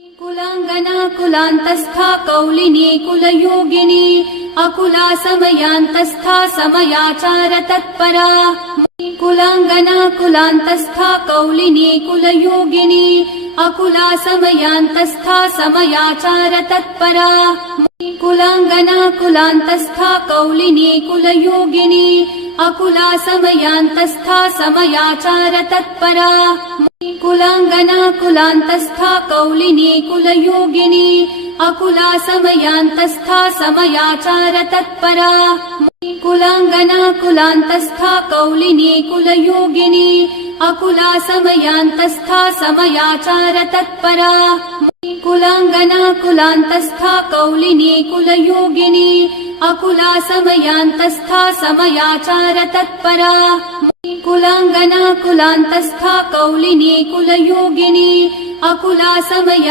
कुलांगना कुलांतस्था कौलिनी कुलयोगिनी Akula समयांतस्था समयाचार तत्परा। कुलांगना कुलांतस्था कौलिनी कुलयोगिनी Akula समयांतस्था समयाचार तत्परा। कुलांगना कुलांतस्था कौलिनी कुलयोगिनी Akula समयांतस्था समयाचार तत्परा। कुलांगना कुलांतस्था कौलिनी कुलयोगिनी Akula समयांतस्था समयाचार तत्परा। कुलांगना कुलांतस्था कौलिनी कुलयोगिनी Akula समयांतस्था समयाचार तत्परा। कुलांगना कुलांतस्था कौलिनी कुलयोगिनी Akula समयांतस्था समयाचार तत्परा। कुलांगना कुलांतस्था कौलिनी कुलयोगिनी Akula समया